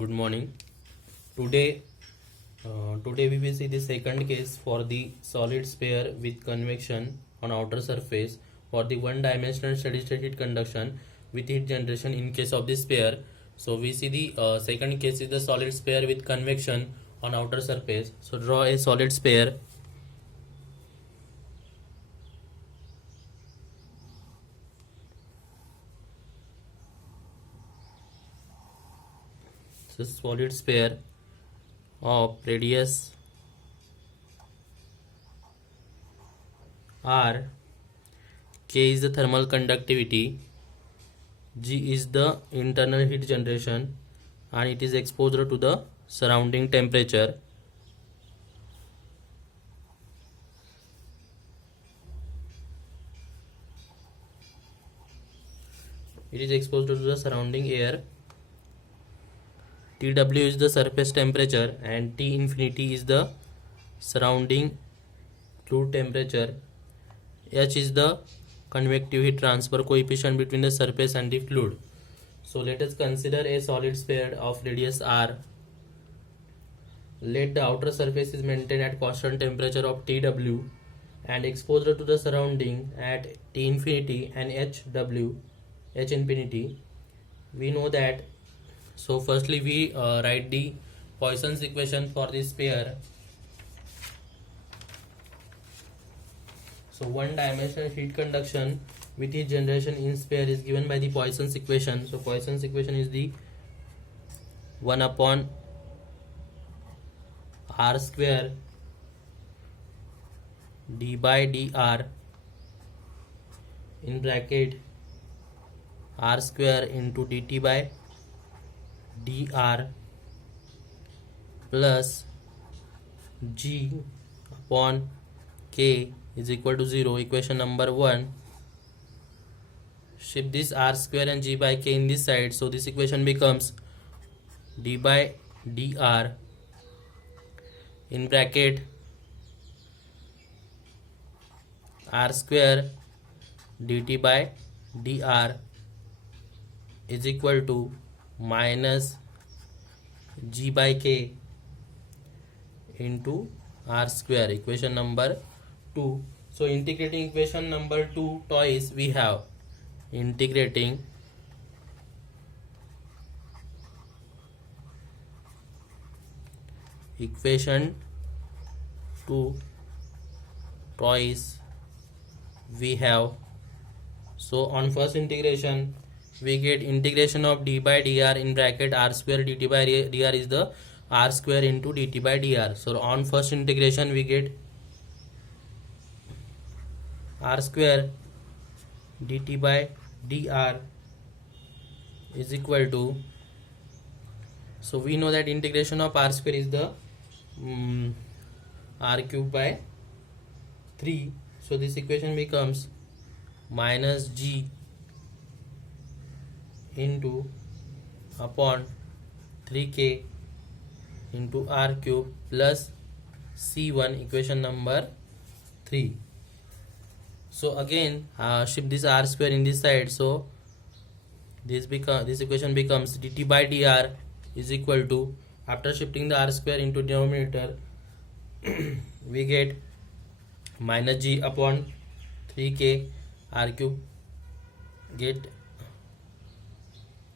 Good morning. Today, today we will see the second case for the solid sphere with convection on outer surface for the one-dimensional steady-state heat conduction with heat generation in case of the sphere. So we see the second case is the solid sphere with convection on outer surface. So draw a solid sphere. So solid sphere of radius r, k is the thermal conductivity, g is the internal heat generation, and it is exposed to the surrounding temperature. It is exposed to the surrounding air. Tw is the surface temperature and T infinity is the surrounding fluid temperature. H is the convective heat transfer coefficient between the surface and the fluid. So let us consider a solid sphere of radius r. Let the outer surface is maintained at constant temperature of Tw and exposed to the surrounding at T infinity and H infinity. We know that. So firstly we write the Poisson's equation for this sphere. So one-dimensional heat conduction with heat generation in sphere is given by the Poisson's equation. So Poisson's equation is the 1 upon r square d by dr in bracket r square into dt by dr plus g upon k is equal to 0. Equation number 1. Shift this r square and g by k in this side, so this equation becomes d by dr in bracket r square dt by dr is equal to minus g by k into r square. Equation number 2. So integrating equation number 2 twice, we have integrating equation 2 twice we have. So on first integration we get integration of d by dr in bracket r square dt by dr is the r square into dt by dr. So on first integration we get r square dt by dr is equal to, so we know that integration of r square is the r cube by 3. So this equation becomes minus g into upon 3k into r cube plus c1. Equation number 3. So again shift this r square in this side, so this equation becomes dt by dr is equal to, after shifting the r square into denominator we get minus g upon 3k r cube,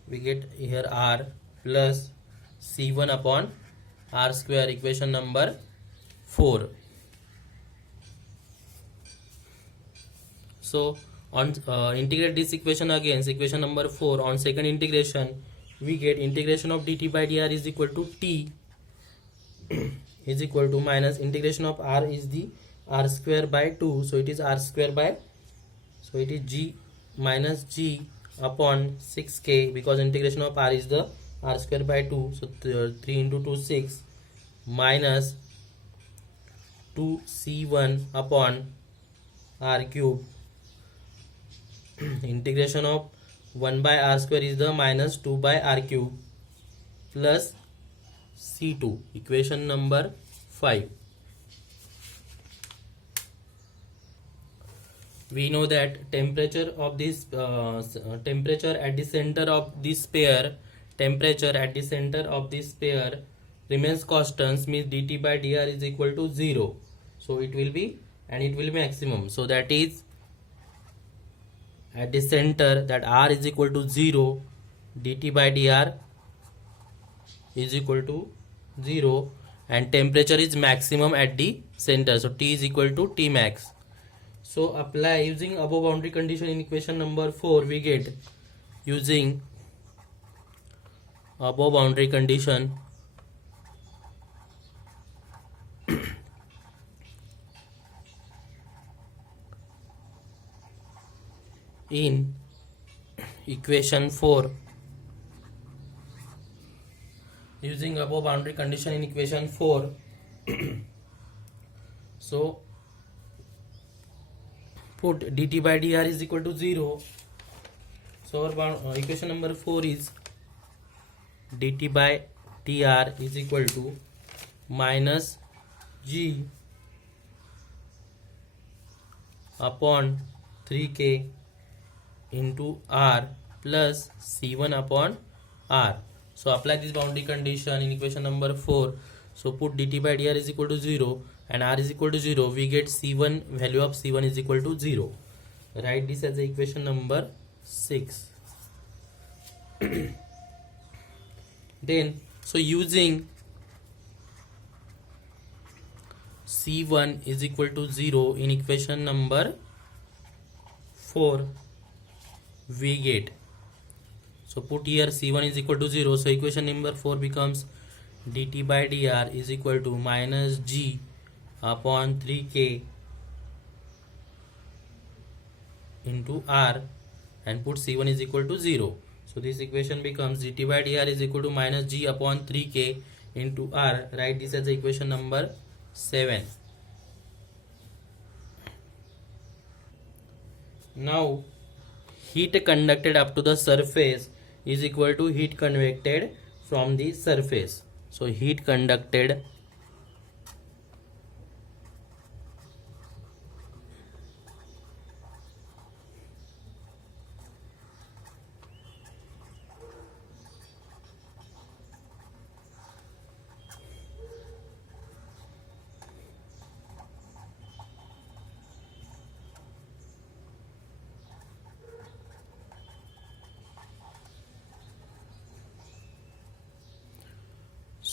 we get here r plus c1 upon r square. Equation number 4. So on integrate this equation again, equation number 4. On second integration we get integration of dt by dr is equal to t is equal to minus integration of r is the r square by 2, so it is r square by, so it is g minus g upon 6k, because integration of r is the r square by 2, so 3 into 2 6 minus 2c1 upon r cube. Integration of 1 by r square is the minus 2 by r cube plus c2. Equation number 5. We know that temperature of this temperature at the center of this sphere temperature at the center of the sphere remains constant, means dt by dr is equal to 0. So it will be, and it will be maximum. So that is at the center, that r is equal to 0, dt by dr is equal to 0, and temperature is maximum at the center. So T is equal to T max. So apply using above boundary condition in equation number 4, we get, using above boundary condition in equation 4, using above boundary condition in equation 4 so put dt by dr is equal to 0. So our equation number 4 is dt by dr is equal to minus g upon 3k into r plus c1 upon r. So apply this boundary condition in equation number 4. So put dt by dr is equal to 0 and r is equal to 0. We get c1, value of c1 is equal to 0. Write this as the equation number 6. Then, so using c1 is equal to 0 in equation number 4, we get, so put here c1 is equal to 0. So equation number 4 becomes dt by dr is equal to minus g upon 3k into r, and put c1 is equal to 0. So this equation becomes dt by dr is equal to minus g upon 3k into r. Write this as the equation number 7. Now heat conducted up to the surface is equal to heat convected from the surface. So heat conducted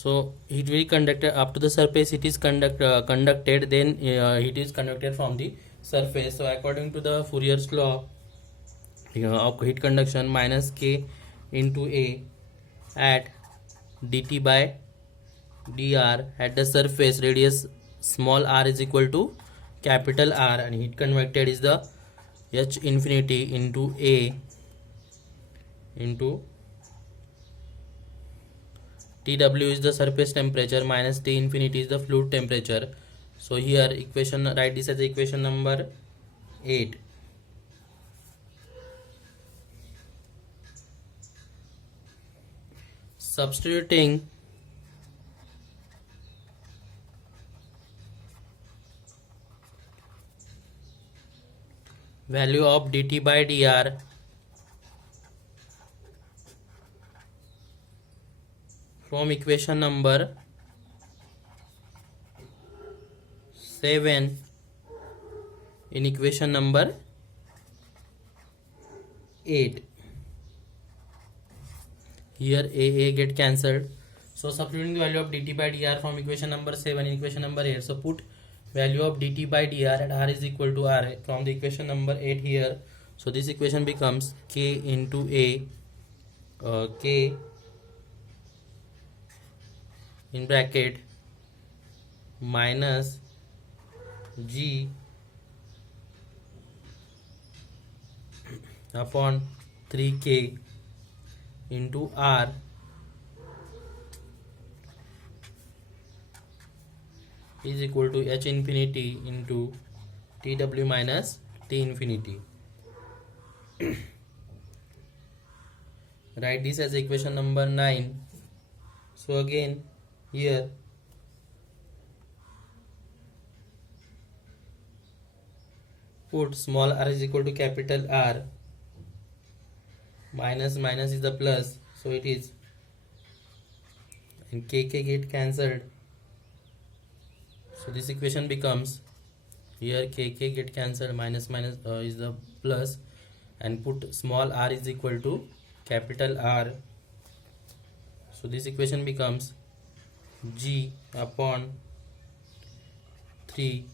so heat will conducted up to the surface, it is conducted, then heat is conducted from the surface. So according to the Fourier's law of heat conduction, minus k into a at dt by dr at the surface radius small r is equal to capital R, and heat convected is the h infinity into a into Tw is the surface temperature minus T infinity is the fluid temperature. So here equation, write this as equation number 8. Substituting value of dt by dr from equation number 7 in equation number 8. Here a get cancelled. So substituting the value of dt by dr from equation number 7 in equation number 8. So put value of dt by dr at r is equal to r from the equation number 8 here. So this equation becomes k into a k in bracket minus g upon 3k into r is equal to h infinity into Tw minus T infinity. Write this as equation number 9. So again here put small r is equal to capital R, minus minus is the plus, so it is and kk get cancelled. So this equation becomes, here kk get cancelled, minus minus is the plus, and put small r is equal to capital R. So this equation becomes g upon 3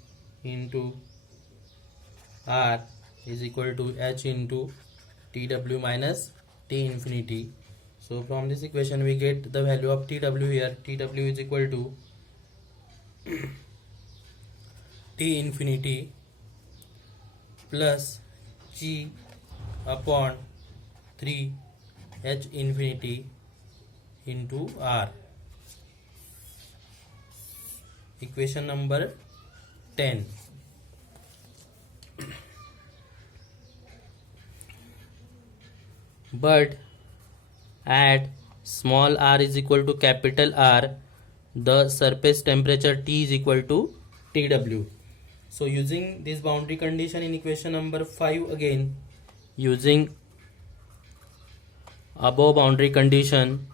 into r is equal to h into tw minus t infinity. So from this equation we get the value of tw here. Tw is equal to t infinity plus g upon 3 h infinity into r. Equation number 10. But at small r is equal to capital R, the surface temperature T is equal to Tw. So using this boundary condition in equation number 5, again using above boundary condition,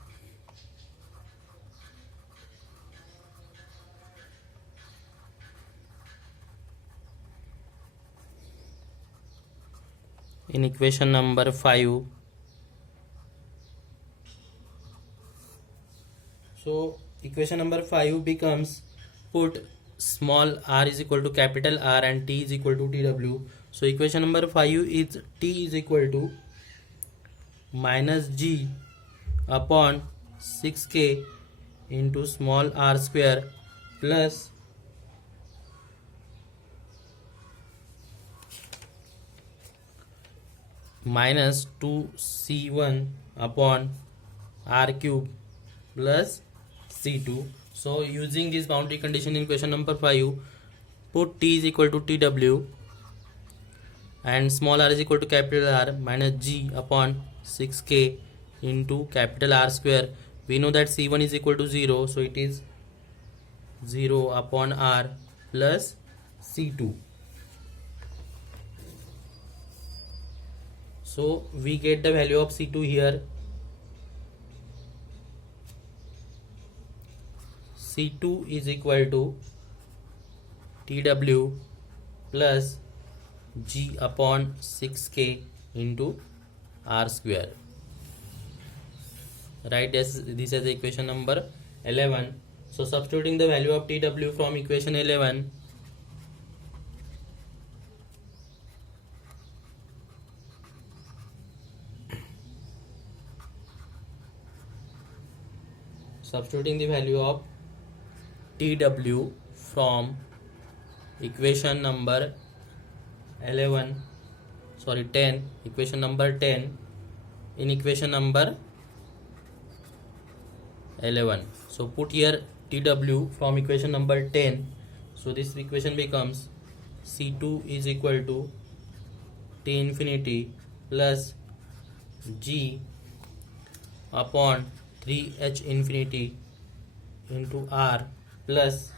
in equation number 5, so equation number 5 becomes, put small r is equal to capital R and T is equal to Tw. So equation number 5 is T is equal to minus g upon 6k into small r square plus minus 2c1 upon r cube plus c2. So using this boundary condition in question number 5, put t is equal to tw and small r is equal to capital R minus g upon 6k into capital R square. We know that c1 is equal to 0, so it is 0 upon r plus c2. So we get the value of c2 here. C2 is equal to Tw plus g upon 6k into r square. Right, this is the equation number 11. So substituting the value of Tw from equation 11, substituting the value of Tw from equation number 10, equation number 10 in equation number 11. So put here Tw from equation number 10. So this equation becomes C2 is equal to T infinity plus G upon 3H infinity into R plus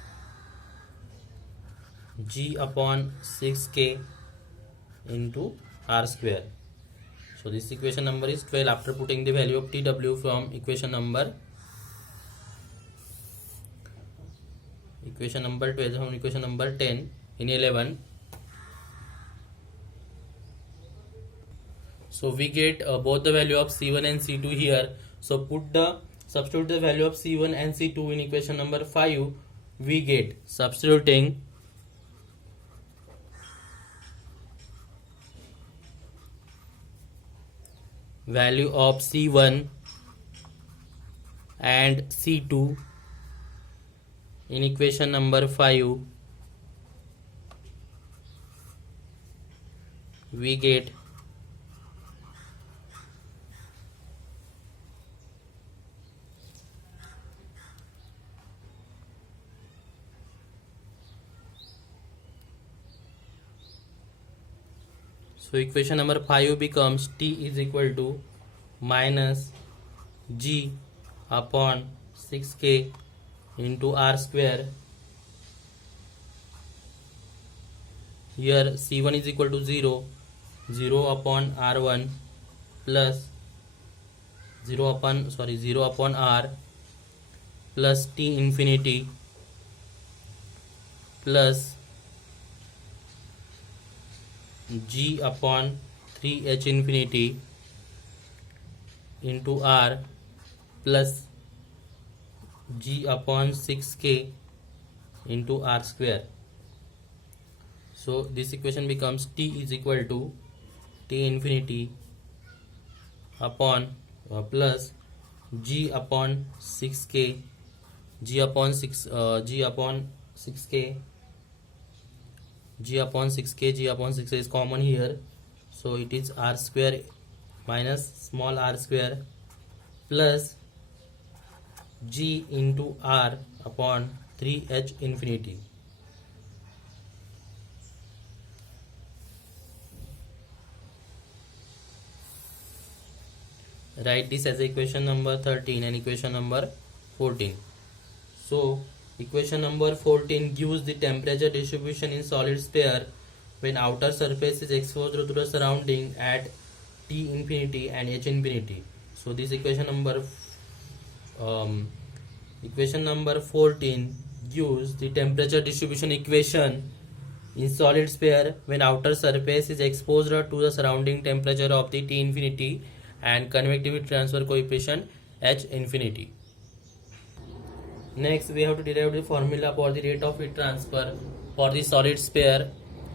G upon 6k into R square. So this equation number is 12 after putting the value of Tw from equation number 12 from equation number 10 in 11. So we get both the value of C1 and C2 here. So substitute the value of C1 and C2 in equation number 5. We get, substituting value of C1 and C2 in equation number 5, we get so equation number 5 becomes T is equal to minus G upon 6k into R square. Here C1 is equal to 0 upon R1 plus 0 upon R plus t infinity plus g upon 3h infinity into r plus g upon 6k into r square. So this equation becomes t is equal to t infinity upon plus g upon 6k g upon 6k g upon 6k g upon 6k is common here, so it is r square minus small r square plus g into r upon 3h infinity. Write this as equation number 13 and equation number 14. So equation number 14 gives the temperature distribution in solid sphere when outer surface is exposed to the surrounding at T infinity and H infinity. So this equation number 14 gives the temperature distribution equation in solid sphere when outer surface is exposed to the surrounding temperature of the T infinity and convectivity transfer coefficient H infinity. Next, we have to derive the formula for the rate of heat transfer for the solid sphere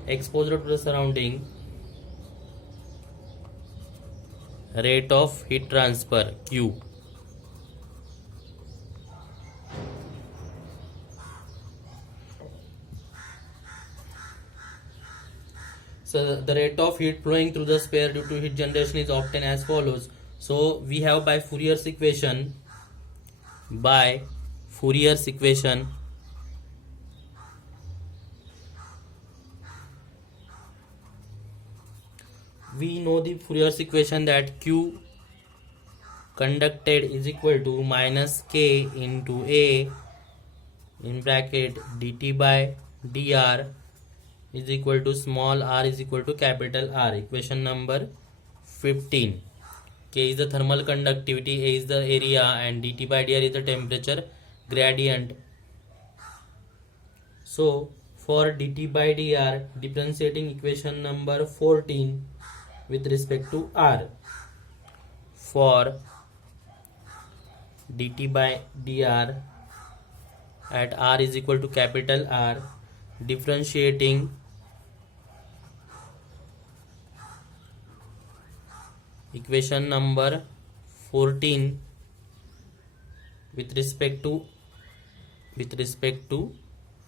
exposed to the surrounding. Rate of heat transfer Q. So the rate of heat flowing through the sphere due to heat generation is obtained as follows. So we have by Fourier's equation, we know the Fourier's equation that Q conducted is equal to minus K into A in bracket dt by dr is equal to small r is equal to capital R. Equation number 15. K is the thermal conductivity, A is the area, and dt by dr is the temperature gradient. So for dt by dr, differentiating equation number 14 with respect to r. For dt by dr at r is equal to capital R, differentiating equation number 14 with respect to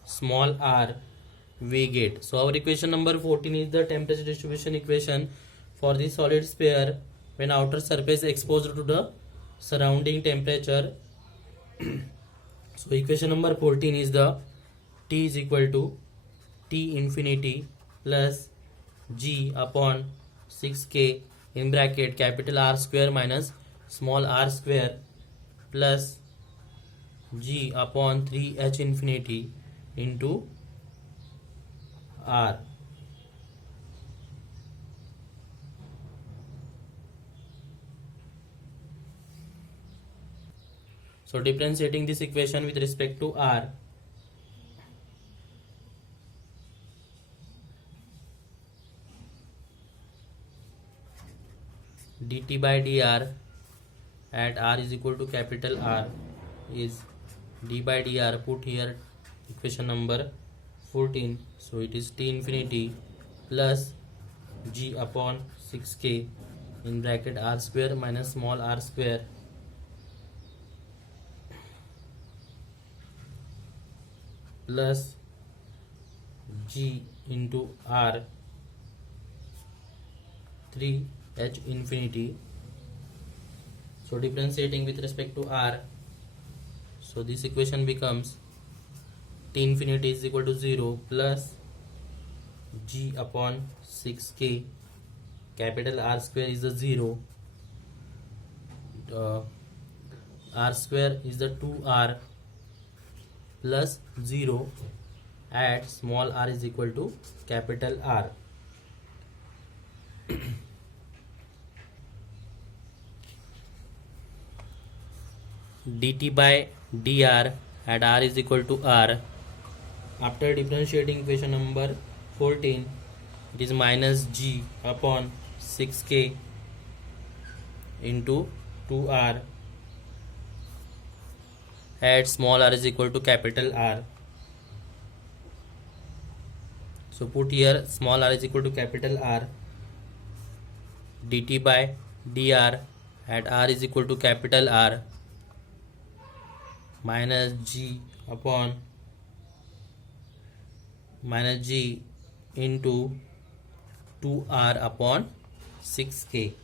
small r, we get. So our equation number 14 is the temperature distribution equation for the solid sphere when outer surface exposed to the surrounding temperature. So equation number 14 is the T is equal to T infinity plus G upon 6K in bracket capital R square minus small r square plus G upon 3H infinity into R. So differentiating this equation with respect to R, dt by dr at r is equal to capital R is d by dr, put here equation number 14, so it is T infinity plus G upon 6K in bracket R square minus small r square plus G into R 3H infinity. So differentiating with respect to R, so this equation becomes T infinity is equal to 0 plus G upon 6K, capital R square is the 0, R square is the 2R plus 0 at small r is equal to capital R. dt by dr at r is equal to r. After differentiating equation number 14, it is minus g upon 6k into 2r at small r is equal to capital R. So put here small r is equal to capital R, dt by dr at r is equal to capital R minus g upon minus g into 2r upon 6k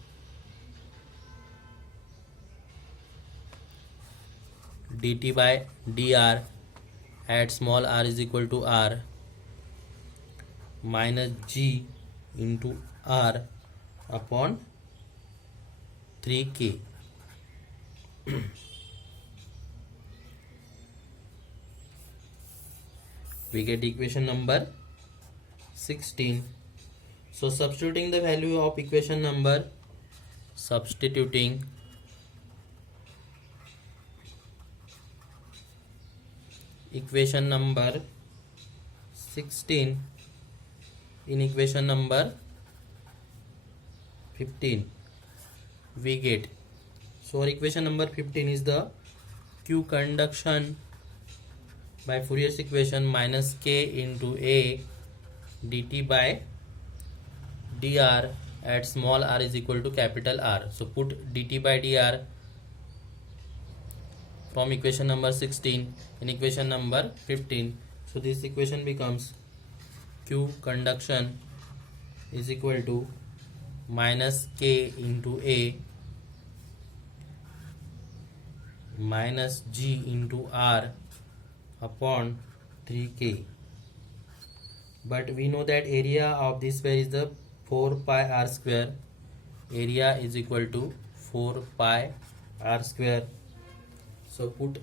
dt by dr at small r is equal to r minus g into r upon 3k. We get equation number 16. So substituting the value of equation number, substituting equation number 16 in equation number 15, we get, so our equation number 15 is the Q conduction by Fourier's equation minus k into a dt by dr at small r is equal to capital R. So put dt by dr from equation number 16 in equation number 15. So this equation becomes Q conduction is equal to minus k into a minus g into r upon 3k. But we know that area of this sphere is the 4 pi r square. Area is equal to 4 pi r square. So put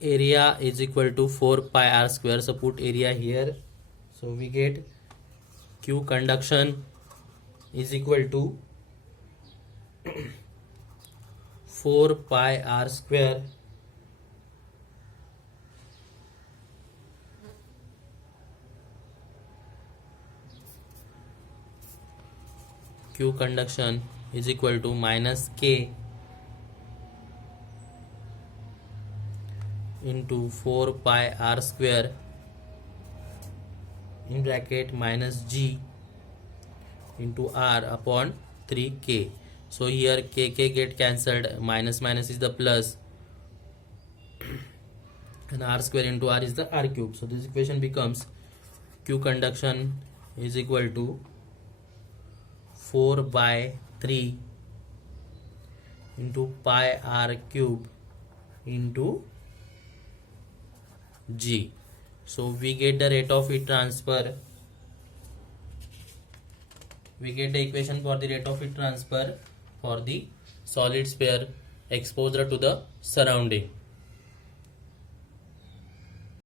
area is equal to 4 pi r square. So put area here. So we get Q conduction is equal to 4 pi r square Q conduction is equal to minus k into 4 pi r square in bracket minus g into r upon 3k. So here k get cancelled, minus minus is the plus and r square into r is the r cube. So this equation becomes Q conduction is equal to 4 by 3 into pi r cube into g. So we get the rate of heat transfer. We get the equation for the rate of heat transfer for the solid sphere exposure to the surrounding.